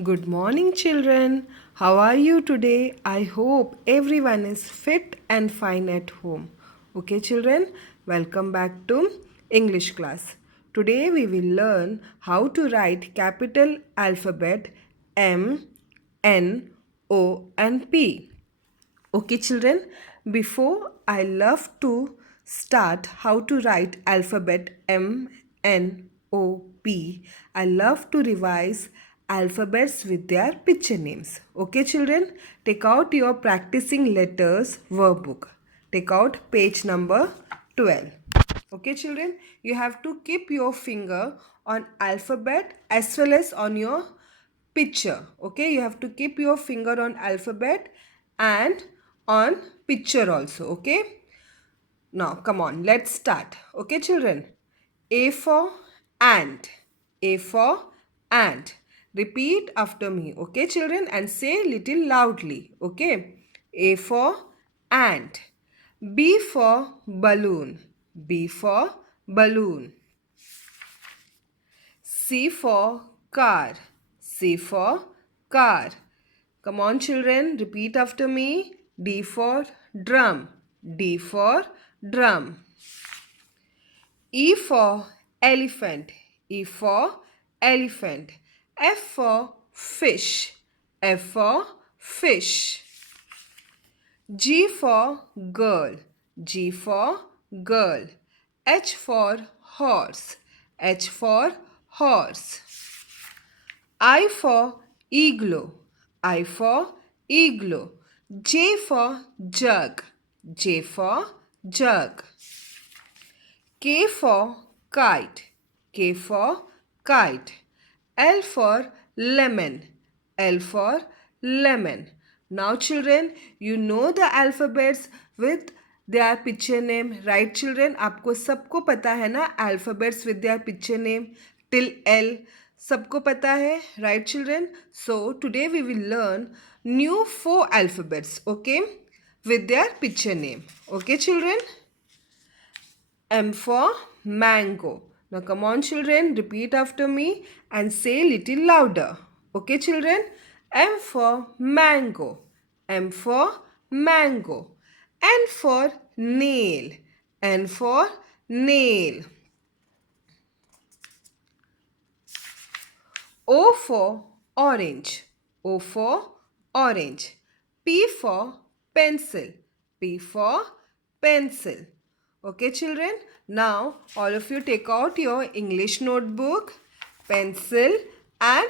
Good morning, children. How are you today? I hope everyone is fit and fine at home. Okay, children, welcome back to English class. Today we will learn how to write capital alphabet M, N, O, and P. Okay, children, before I love to start how to write alphabet M, N, O, P, I love to revise alphabets with their picture names. Okay, children, take out your practicing letters workbook. Take out page number 12. Okay, children, you have to keep your finger on alphabet as well as on your picture. Okay, you have to keep your finger on alphabet and on picture also. Okay, now come on, let's start. Okay, children, A for ant. A for ant. Repeat after me. Okay, children, and say little loudly. Okay, A for ant. B for balloon. B for balloon. C for car. C for car. Come on, children, repeat after me. D for drum. D for drum. E for elephant. E for elephant. F for fish. F for fish. G for girl. G for girl. H for horse. H for horse. I for igloo. I for igloo. J for jug. J for jug. K for kite. K for kite. L for lemon. L for lemon. Now children, you know the alphabets with their picture name, right children? आपको सबको पता है ना alphabets with their picture name till L. सबको पता है, right children? So today we will learn new 4 alphabets, okay? With their picture name. Okay children? M for mango. Now come on children, repeat after me and say little louder. Okay children? M for mango. M for mango. N for nail. N for nail. O for orange. O for orange. P for pencil. P for pencil. Okay children, now all of you take out your English notebook, pencil and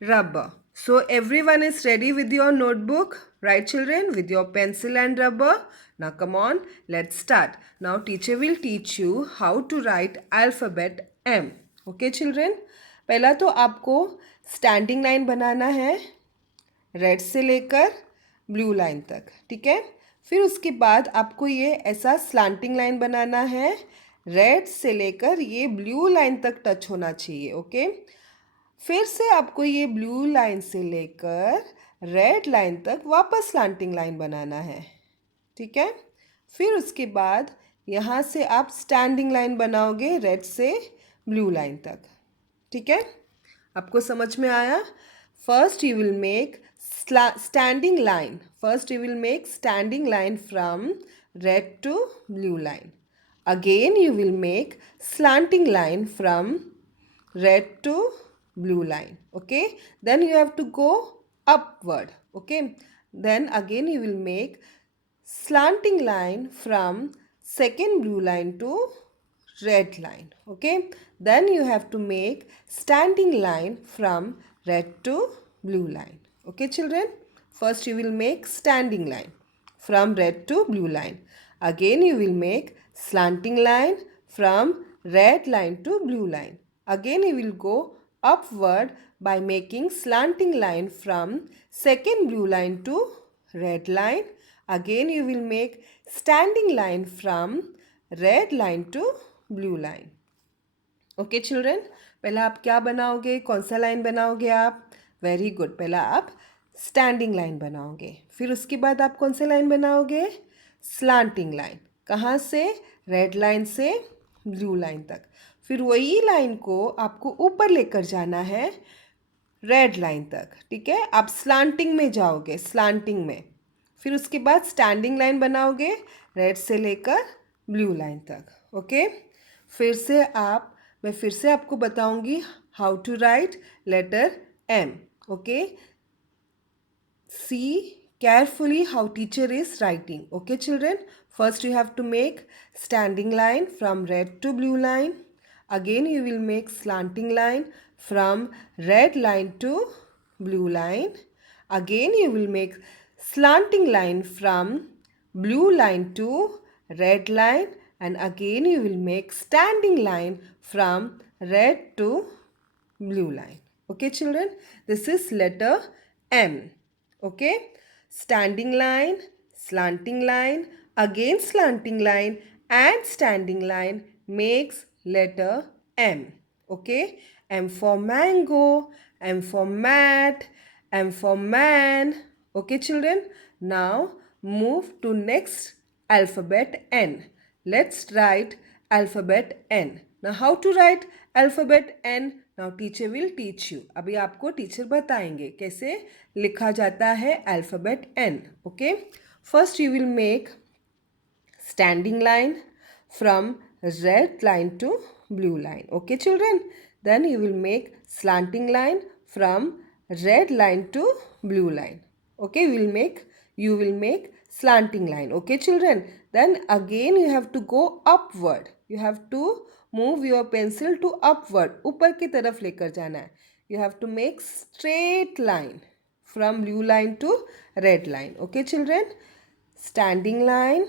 rubber. So everyone is ready with your notebook, right children, with your pencil and rubber. Now come on, let's start. Now teacher will teach you how to write alphabet M. Okay children, पहला तो आपको standing line बनाना है red से लेकर blue line तक, ठीक है। फिर उसके बाद आपको ये ऐसा स्लांटिंग लाइन बनाना है, रेड से लेकर ये ब्लू लाइन तक टच होना चाहिए, ओके। फिर से आपको ये ब्लू लाइन से लेकर रेड लाइन तक वापस स्लांटिंग लाइन बनाना है, ठीक है। फिर उसके बाद यहाँ से आप स्टैंडिंग लाइन बनाओगे रेड से ब्लू लाइन तक, ठीक है। आपको समझ में आया? First you will make standing line. First you will make standing line from red to blue line. Again you will make slanting line from red to blue line. Okay, then you have to go upward. Okay, then again you will make slanting line from second blue line to red line. Okay, then you have to make standing line from red to blue line. Okay children, first you will make standing line from red to blue line. Again you will make slanting line from red line to blue line. Again you will go upward by making slanting line from second blue line to red line. Again you will make standing line from red line to blue line. Okay children, पहला आप क्या बनाओगे, कौन सा line बनाओगे आप? Very good, पहला आप स्टैंडिंग लाइन बनाओगे। फिर उसके बाद आप कौन सा लाइन बनाओगे? Slanting line. कहाँ से? रेड लाइन से ब्लू लाइन तक। फिर वही लाइन को आपको ऊपर लेकर जाना है रेड लाइन तक, ठीक है। आप स्लांटिंग में जाओगे, स्लांटिंग में, फिर उसके बाद स्टैंडिंग लाइन बनाओगे रेड से लेकर ब्लू लाइन तक, ओके। मैं फिर से आपको बताऊंगी how to write letter M, okay. See carefully how teacher is writing, okay children. First you have to make standing line from red to blue line. Again you will make slanting line from red line to blue line. Again you will make slanting line from blue line to red line, and again you will make standing line from red to blue line, okay children. This is letter M, okay. Standing line, slanting line, again slanting line and standing line makes letter M, okay. M for mango, M for mat, M for man, okay children. Now move to next alphabet N. Let's write alphabet N. Now how to write alphabet N? Now teacher will teach you. अभी आपको teacher बताएंगे कैसे लिखा जाता है alphabet N, okay. First you will make standing line from red line to blue line, okay children. Then you will make slanting line from red line to blue line, okay. You will make slanting line, okay children. Then again you have to go upward. You have to move your pencil to upward, ऊपर की तरफ लेकर जाना है. You have to make straight line from blue line to red line, okay children. Standing line,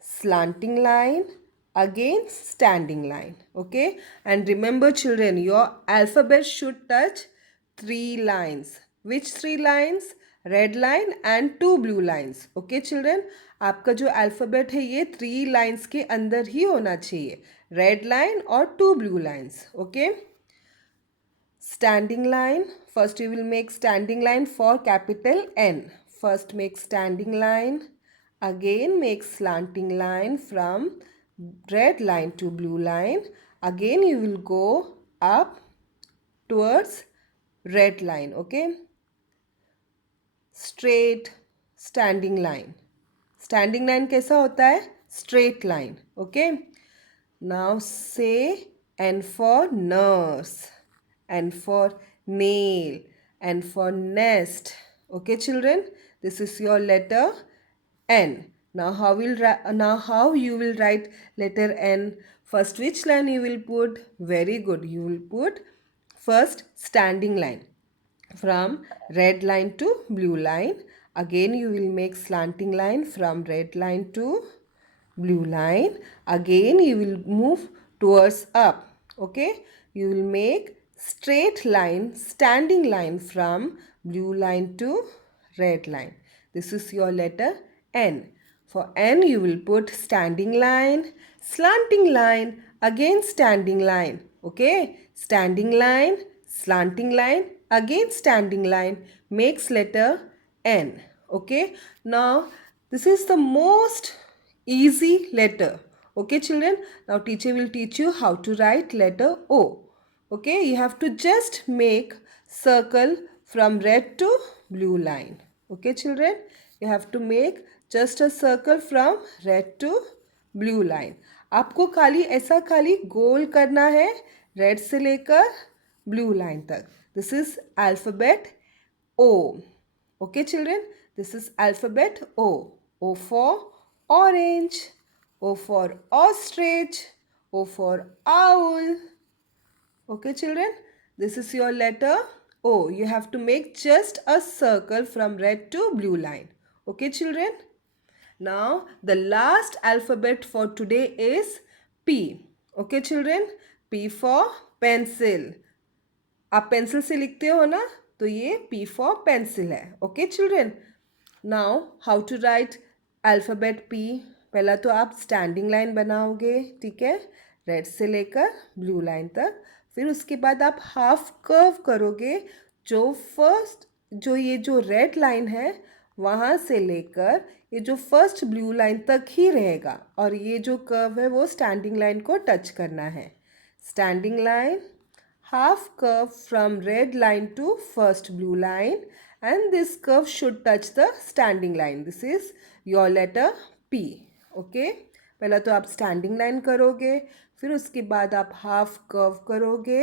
slanting line, again standing line, okay. And remember children, your alphabet should touch 3 lines. Which 3 lines? Red line and 2 blue lines, okay children. आपका जो alphabet है ये 3 lines के अंदर ही होना चाहिए, red line और 2 blue lines, okay. Standing line, first you will make standing line for capital N. First make standing line, again make slanting line from red line to blue line. Again you will go up towards red line, okay. Straight standing line. Standing line कैसा होता है? Straight line, okay. Now say N for nurse, N for nail, N for nest, okay children. This is your letter N. Now how you will write letter N? First which line you will put? Very good, you will put first standing line from red line to blue line. Again you will make slanting line from red line to blue line. Again you will move towards up, okay. You will make straight line, standing line from blue line to red line. This is your letter N. For N you will put standing line, slanting line, again standing line, okay. Standing line, slanting line, again standing line makes letter N, okay. Now this is the most easy letter, okay children. Now teacher will teach you how to write letter O, okay. You have to just make circle from red to blue line, okay children. You have to make just a circle from red to blue line. आपको खाली गोल करना है red से लेकर blue line तक. This is alphabet O, okay children. This is alphabet O. O for orange, O for ostrich, O for owl, okay children. This is your letter O. You have to make just a circle from red to blue line, okay children. Now the last alphabet for today is P, okay children. P for pencil. आप pencil से लिखते हो ना, तो ये P for pencil है, okay children. Now how to write alphabet P? पहला तो आप स्टैंडिंग लाइन बनाओगे, ठीक है, रेड से लेकर ब्लू लाइन तक. फिर उसके बाद आप हाफ कर्व करोगे. जो रेड लाइन है वहाँ से लेकर ये जो फर्स्ट ब्लू लाइन तक ही रहेगा, और ये जो कर्व है वो स्टैंडिंग लाइन को टच करना है. Standing line, half curve from red line to first blue line, and this curve should touch the standing line. This is your letter P. Okay, पहला तो आप स्टैंडिंग लाइन करोगे, फिर उसके बाद आप हाफ कर्व करोगे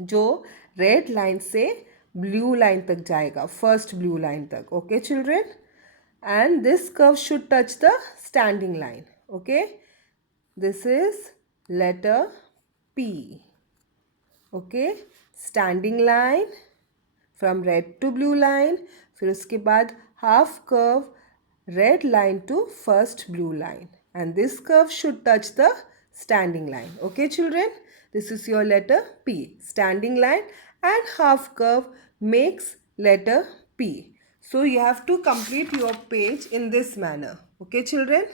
जो रेड लाइन से ब्लू लाइन तक जाएगा, फर्स्ट ब्लू लाइन तक. Okay children, and this curve should touch the standing line. Okay, this is letter P. Okay, standing line from red to blue line, फिर उसके बाद half curve red line to first blue line, and this curve should touch the standing line. Okay children, this is your letter P. Standing line and half curve makes letter P. So you have to complete your page in this manner. Okay children,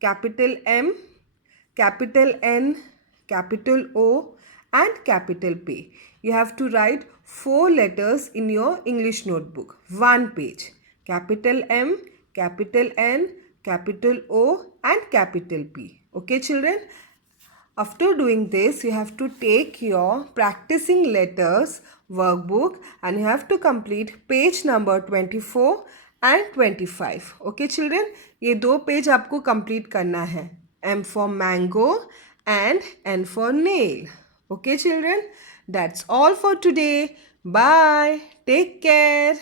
capital M, capital N, capital O and capital P. You have to write 4 letters in your English notebook. One page. Capital M, capital N, capital O and capital P. Okay children? After doing this, you have to take your practicing letters workbook and you have to complete page number 24 and 25. Okay children? ये 2 page आपको complete करना है. M for mango and N for nail. Okay children? That's all for today. Bye. Take care.